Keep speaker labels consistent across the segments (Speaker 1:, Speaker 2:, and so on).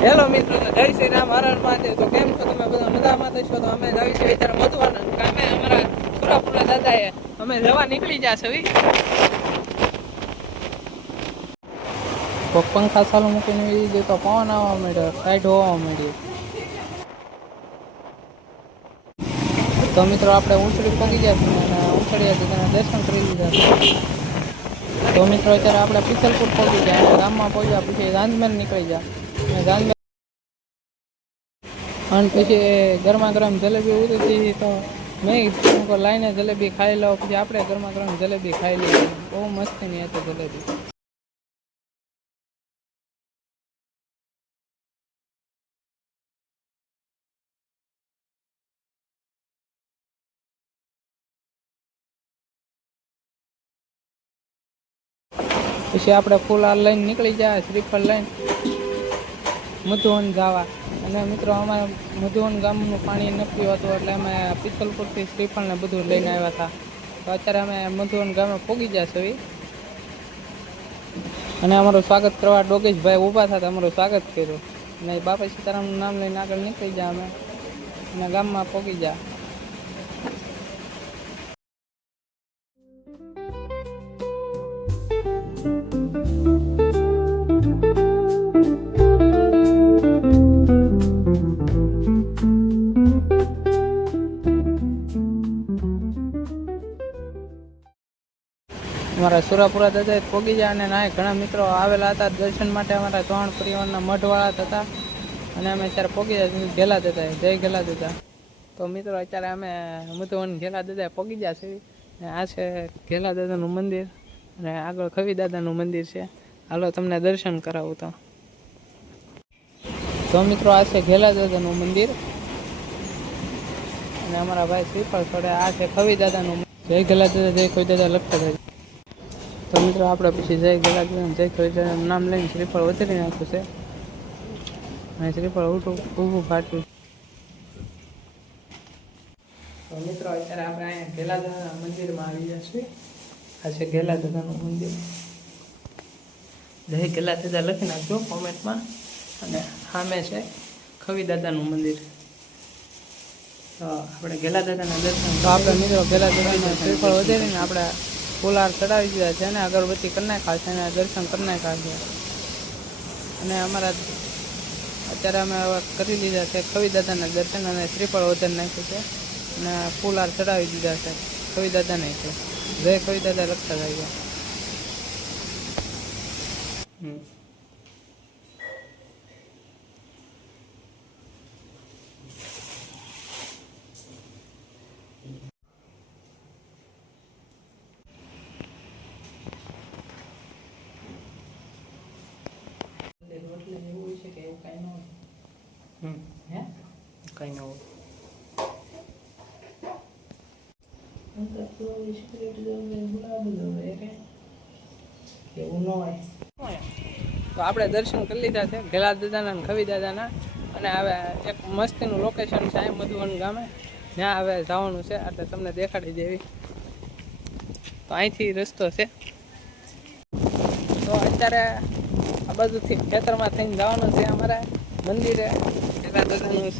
Speaker 1: Hello મિત્રો જય શ્રી રામ હરણ મહાદેવ. તો કેમ છો તમે બધા? મજામાં છો? તો અમે જાવી છીએ અત્યારે મધુવાના. કામે અમારા સુરાપુરા એ અમે જવા નીકળી જા છે તો પંખા ચાલુ મૂકીને જે તો પવન આવવા માંડ્યો સાઈડ હોવા માંડ્યો. તો મિત્રો, આપણે ઉંચડી પગી ગયા છીએ અને ઉંચડી હતી તેના દર્શન કરી લીધા તો મિત્રો, અત્યારે આપણે પિથલપુર પહોંચી ગયા ગામમાં પહોંચ્યા પછી ગાંધમેર નીકળી ગયા. અને પછી ગરમા ગરમ જલેબી ઉતરતી તો મેં કીધું લાઈને જલેબી ખાઈ લો, પછી આપણે ગરમા ગરમ જલેબી ખાઈ લઈએ. બહુ મસ્તીની હતી જલેબી. પછી આપણે ફૂલ હાર લઈને નીકળી જાય, શ્રીફળ લઈને. મધુવન ગાવા. અને મિત્રો, અમારે મધુવન ગામનું પાણી નક્કી હતું, એટલે અમે પિત્તલપુરથી શ્રીફળને બધું લઈને આવ્યા હતા. તો અત્યારે અમે મધુવન ગામે પહોંચી ગયા છીએ. અને અમારું સ્વાગત કરવા ડોગેશભાઈ ઊભા થતા અમારું સ્વાગત કર્યું. અને બાપા સીતારામનું નામ લઈને આગળ નીકળી જા અમે. અને ગામમાં પહોંચી ગયા. સુરાપુરા દાદા પોગી જાય અને નાય ઘણા મિત્રો આવેલા હતા દર્શન માટે અમારા ત્રણ પરિવારના મઢવાળા હતા. અને અમે અત્યારે પોગી જાય ગેલા દાદા જય ગેલા દાદા તો મિત્રો અત્યારે અમે મુતુવન ગેલા દાદા પોગી ગયા અને આ છે ગેલા દાદાનું મંદિર અને આગળ ખવી દાદાનું મંદિર છે. હાલો તમને દર્શન કરાવું તો. તો મિત્રો આ છે ઘેલા દાદાનું મંદિર. અને અમારા ભાઈ શ્રીફળ છોડે આ છે ખવી દાદાનું જય ઘેલા દાદા, જય કોઈ દાદા લખતા થાય તો મિત્રો આપણે પછી જય ગેલા જય દાદાનું નામ લઈને શ્રીફળ વધારી નાખ્યું છે. અને શ્રીફળ ઊઠું ઊભું ફાટ્યું તો મિત્રો અત્યારે આપણે અહીંયા ઘેલા મંદિરમાં આવી ગયા આ છે ઘેલા દાદાનું મંદિર. જય ગેલા દાદા લખી નાખજો કોમેન્ટમાં. અને સામે છે ખવી મંદિર. તો આપણે ગેલા દાદાના દર્શન તો આપણે મિત્રો ગેલા દાદાના શ્રીફળ વધારીને આપણે ફુલાર ચડાવી દીધા છે અને અગરબત્તી કરી નાખ્યા છે અને દર્શન કરી નાખ્યા છે. અને અમારા અત્યારે અમે કરી લીધા છે. કવિ દાદાના દર્શન અને શ્રીફળ વધારી નાખ્યું છે. અને ફૂલહાર ચડાવી દીધા છે. કવિ દાદાને છે. જય કવિ દાદા લખતા થઈ ગયા
Speaker 2: કઈ ન હોય એવું ન હોય.
Speaker 1: તો આપણે દર્શન કરી લીધા છે ગેલા દાદાના અને ખવી દાદાના. અને હવે એક મસ્તીનું લોકેશન છે મધુવન ગામે. ત્યાં હવે જવાનું છે એટલે તમને દેખાડી દેવી. તો અહીંથી રસ્તો છે. તો અત્યારે આ બાજુથી ખેતરમાં થઈને જવાનું છે અમારે મંદિરે. ગેલા દાદાનું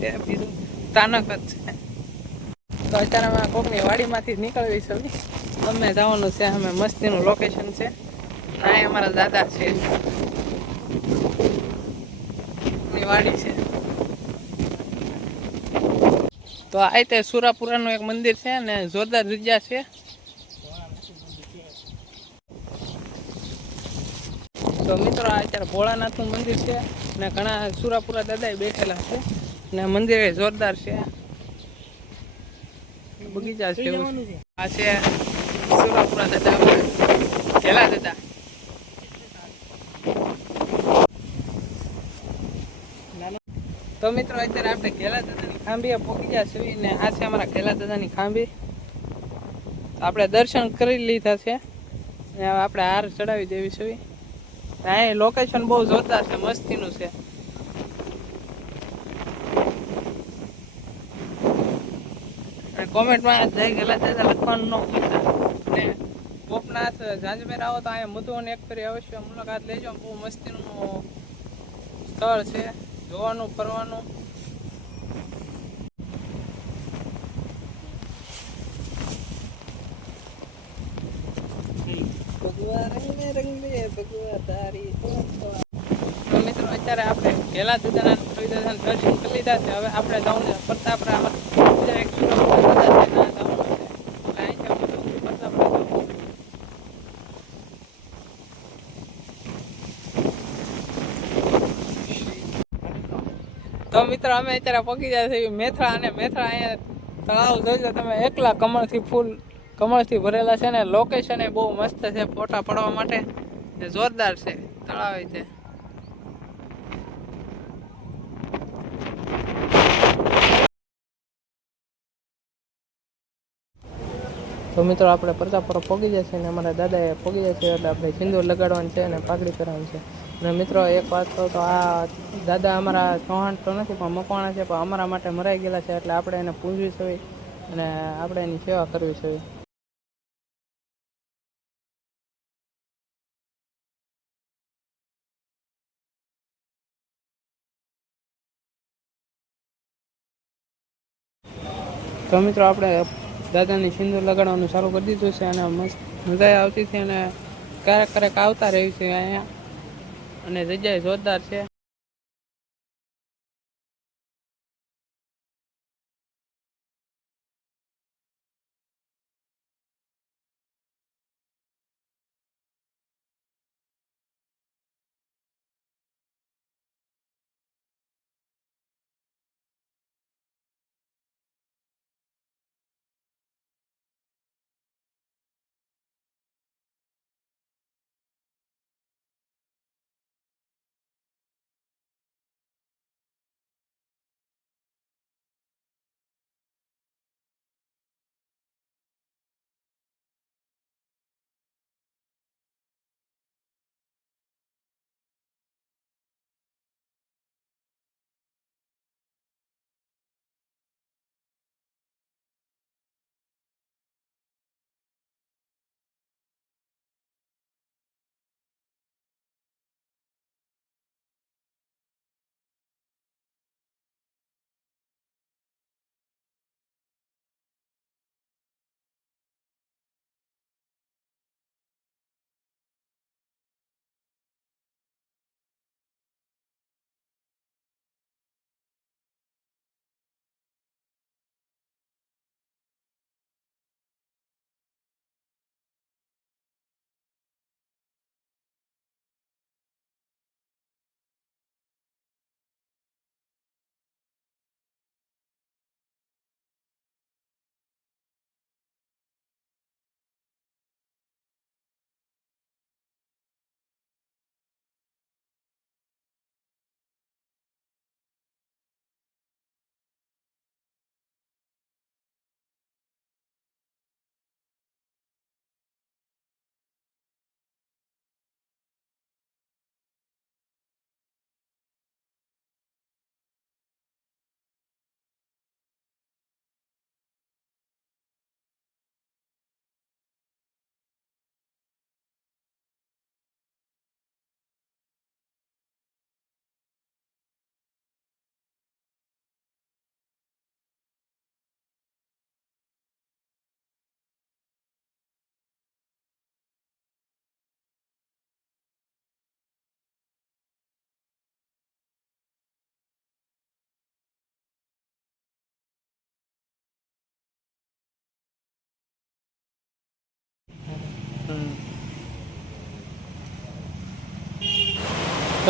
Speaker 1: અમે કોકની છે ગમે જવાનું છે અમે લોકેશન છે અહીં અમારા દાદા છે ની વાડી છે તો આ સુરાપુરા સુરાપુરાનું એક મંદિર છે અને જોરદાર જગ્યા છે. તો મિત્રો, આ અત્યારે ભોળાનાથનું મંદિર છે ને ઘણા સુરાપુરા દાદા બેઠેલા છે ને મંદિર જોરદાર છે. બગીચા છે. આ છે સુરાપુરા દાદા પેલા દાદા. તો મિત્રો, અત્યારે આપણે ઘેલા દાદાની ખાંભી પોકી ગયા છીએ ને આ છે અમારા ઘેલા દાદાની ખાંભી. આપણે દર્શન કરી લીધા છે. ને આપણે હાર ચડાવી દેવી છે. અહીં લોકેશન બહુ જોરદાર છે, મસ્તીનું છે. કોમેન્ટમાં જય ગેલા દાદા, લખવાનું ન ગોપનાથ ઝાંઝમેર આવો તો અહીંયા મધુવન એક ફરી અવશ્ય મુલાકાત લેજો. બહુ મસ્તીનું સ્થળ છે, જોવાનું, ફરવાનું. તો મિત્રો અમે અત્યારે પગી જાય મેથળા અને મેથળા અહીંયા તળાવ જોઈ તમે. એકલા કમળથી ફૂલ કમળથી ભરેલા છે ને લોકેશન એ બહુ મસ્ત છે ફોટા પડવા માટે. જોરદાર છે, તળાવ છે. તો મિત્રો આપણે પરતા પર પોગી જશે ને અમારા દાદાએ પોગી જશે એટલે આપણે સિંદૂર લગાડવાનું છે અને પાઘડી કરવાની છે. અને મિત્રો એક વાત કહું તો આ દાદા અમારા ચૌહાણ તો નથી, પણ મકવાણા છે, પણ અમારા માટે મરાઈ ગયેલા છે એટલે આપણે એને પૂજવી છે. અને આપણે એની સેવા કરવી છે. તો મિત્રો આપણે દાદાની સિંદૂર લગાડવાનું ચાલુ કરી દીધું છે અને મસ્ત મજા આવતી છે અને ક્યારેક ક્યારેક આવતા રહ્યું છે અહીંયા. અને જગ્યાએ જોરદાર છે.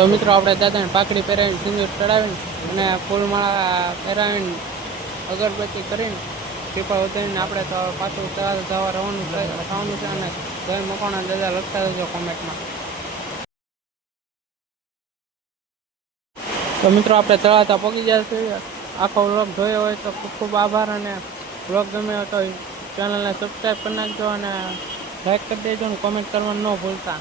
Speaker 1: તો મિત્રો આપણે દાદાને પાકડી પહેરાવીને સિંદૂર ચડાવીને અને ફૂલમાળા પહેરાવીને અગરબત્તી કરીને પીપળ ઉતરીને આપણે તો પાછું તળાવ જવા રહેવાનું થવાનું છે અને ઘર મકાના દાદા લખતા જજો કોમેન્ટમાં. તો મિત્રો આપણે તળાતા પગી જશે આખો વ્લોગ જોયો હોય તો ખૂબ ખૂબ આભાર અને વ્લોગ ગમ્યો તો ચેનલને સબસ્ક્રાઈબ કરી નાખજો અને લાઈક કરી દેજો અને કોમેન્ટ કરવાનું ન ભૂલતા.